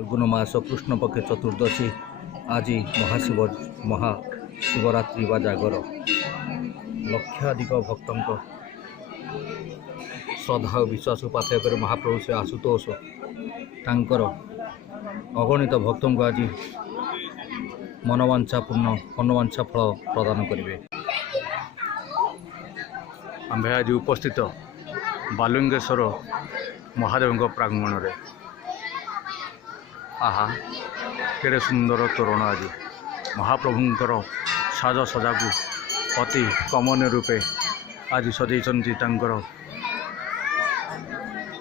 फाल्गुन मास कृष्ण पक्ष चतुर्दशी आज महाशिवरात्रि व जागर लक्षाधिक भक्तों श्रद्धा और विश्वास पाथय कर महाप्रभु श्री आशुतोष तांकर अगणित भक्तों को आज मनोवांछा फल प्रदान करेंगे। आम्भे आज उपस्थित बालुंगेश्वर महादेव प्रांगण में आहा केड़े सुंदर तोरण आज महाप्रभुंकर साज सजा को अति कमन रूपे आज सजैछन्ति तांकर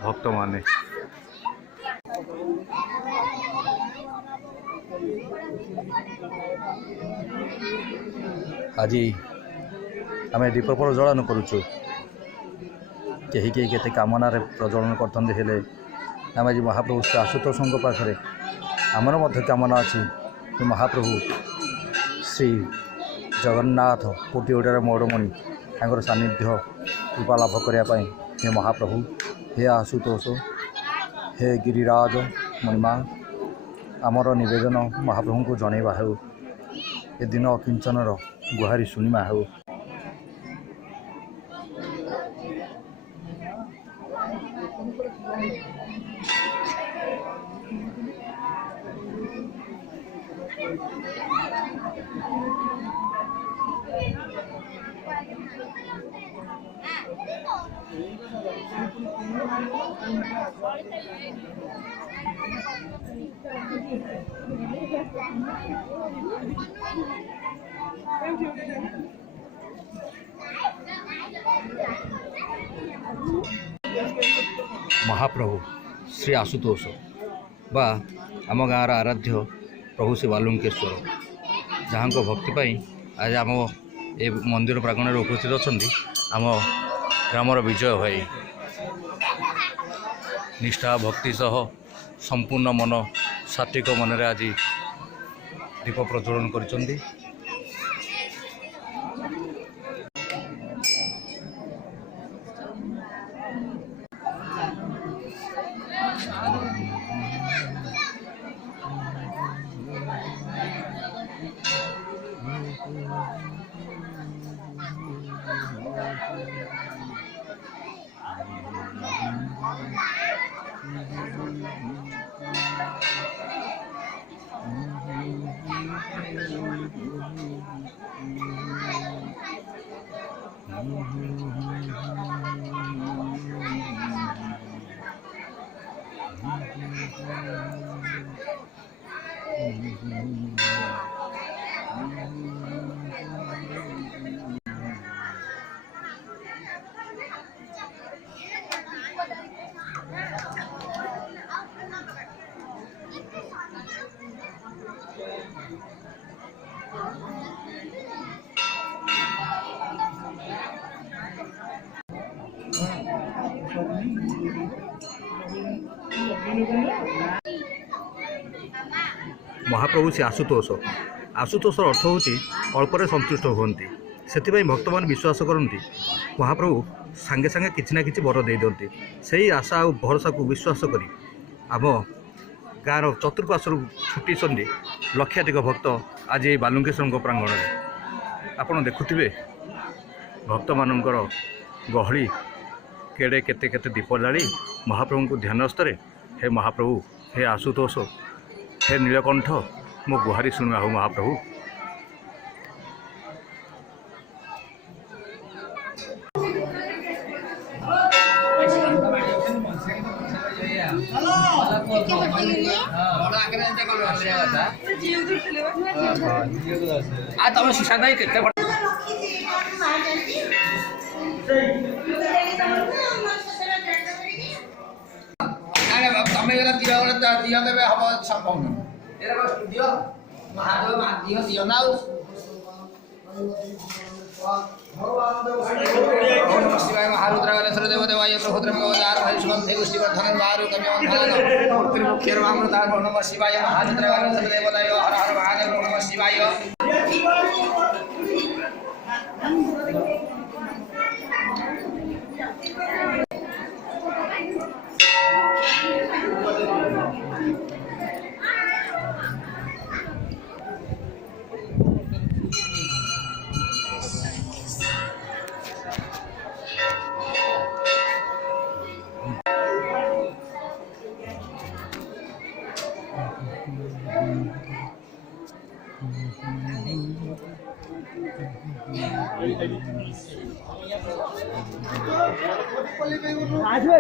भक्त माने। आज आम दीप प्रज्वलन करुचु कहीं कहीं केते कामनार प्रज्वलन करते हेले आम आज महाप्रभु श्री आशुतोष पाखे आमर मध्य कामना अच्छी कि महाप्रभु श्री जगन्नाथ कोटि ओडार मौड़मणि तांकर सानिध्य कृपा लाभ करने हे महाप्रभु हे आशुतोष हे गिरिराज मणिमा आमर निवेदन महाप्रभु को जनइबा हो ए दिन अकिंचनर गुहारी शुणिमा हो। महाप्रभु श्री आशुतोष बा आम गाँव आराध्य प्रभु श्री बालुंकेश्वर जहाँ को भक्ति पाई आज आम ए मंदिर प्रांगण में उपस्थित अच्छा आम ग्रामर विजय भाई निष्ठा भक्ति सह संपूर्ण मन सात्विक मन आज दीप प्रज्वलन कर। महाप्रभु से आशुतोष आशुतोषर अर्थ हूँ अल्परे संतुष्ट होती से भक्त मान विश्वास करती महाप्रभु सांगे सांगे किसी ना कि वर दे दिखती से आशा और भरोसा को विश्वास कर आम गाँव चतुर्पार्श्व छुट्टी लक्षाधिक भक्त आज ये बालुंकेश्वर प्रांगण में आपड़ देखुवे भक्त मानकर गहली केड़े केते केते दीप जाली महाप्रभु को ध्यानस्थ हे महाप्रभु हे आशुतोष हे नीलकंठ मो गुहारी शुणा हो महाप्रभु। दिया देवे हम संभव एरा बस दियो महादेव दियो दियो ना ओम शिवाय महारुद्रावलेश्वर देवदेवाय प्रभुद्रमोदार हरिशुगंधे पुष्टिवर्धनं दारु कम्योन्धानं त्रिमुखेर्वामृतां नमः शिवाय महारुद्रावलेश्वर देवदेवाय हर हर महादेव नमः शिवाय। আসবে